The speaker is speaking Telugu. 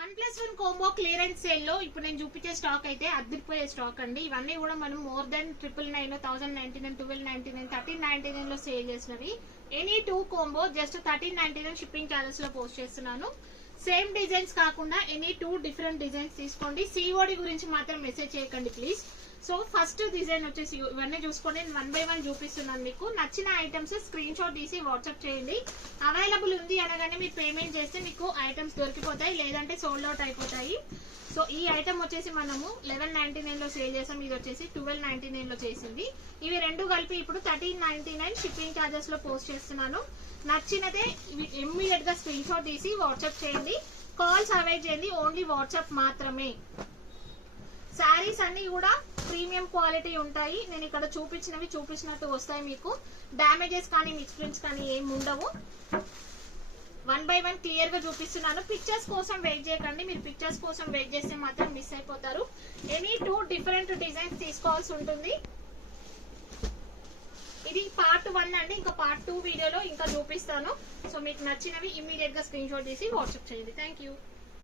1+1 కాంబో క్లియరెన్స్ సేల్ లో ఇప్పుడు నేను చూపించే స్టాక్ అయితే అద్దరిపోయే స్టాక్ అండి. ఇవన్నీ కూడా మనం మోర్ దెన్ 999, 1099, 1299, 1399 లో సేల్ చేసినవి. Any 2 combo just 1399 shipping charges లో పోస్ట్ చేస్తున్నాను. సేమ్ డిజైన్స్ కాకుండా ఎనీ 2 డిఫరెంట్ డిజైన్స్ తీసుకోండి. సిఓడి గురించి మాత్రం మెసేజ్ చేయకండి ప్లీజ్. సో ఫస్ట్ డిజైన్ వచ్చేసి ఇవన్నీ చూసుకోండి, నేను 1 by 1 చూపిస్తున్నాను. మీకు నచ్చిన ఐటమ్స్ స్క్రీన్ షాట్ తీసి వాట్సాప్ చేయండి. అవైలబుల్ ఉంది అనగానే మీరు పేమెంట్ చేస్తే మీకు ఐటమ్స్ దొరికిపోతాయి, లేదంటే సోల్డ్ అవుట్ అయిపోతాయి. సో ఈ ఐటమ్ వచ్చేసి మనము 1199 లో సేల్ చేసాం, ఇది వచ్చేసి 1299 లో చేసింది. ఇవి రెండు కలిపి ఇప్పుడు 1399 షిప్పింగ్ చార్జెస్ లో పోస్ట్ చేస్తున్నాను. నచ్చినదే ఇమ్మీడియట్ గా స్క్రీన్ షాట్ తీసి వాట్సాప్ చేయండి. కాల్స్ అవాయిడ్ చేయండి, ఓన్లీ వాట్సాప్ మాత్రమే. శారీస్ అన్ని కూడా ప్రీమియం క్వాలిటీ ఉంటాయి. నేను ఇక్కడ చూపించినట్టు వస్తాయి. మీకు డ్యామేజెస్ కానీ మిస్ప్రింట్స్ కానీ ఏమి ఉండవు. 1 by 1 క్లియర్ గా చూపిస్తున్నాను. పిక్చర్స్ కోసం వెయిట్ చేయకండి, మీరు పిక్చర్స్ కోసం వెయిట్ చేస్తే మాత్రం మిస్ అయిపోతారు. ఎనీ 2 డిఫరెంట్ డిజైన్స్ తీసుకోవాల్సి ఉంటుంది. ఇది పార్ట్ 1 అండి, ఇంకా పార్ట్ 2 వీడియోలో ఇంకా చూపిస్తాను. సో మీకు నచ్చినవి ఇమ్మీడియట్ గా స్క్రీన్ షాట్ తీసి వాట్సాప్ చేయండి. Thank you.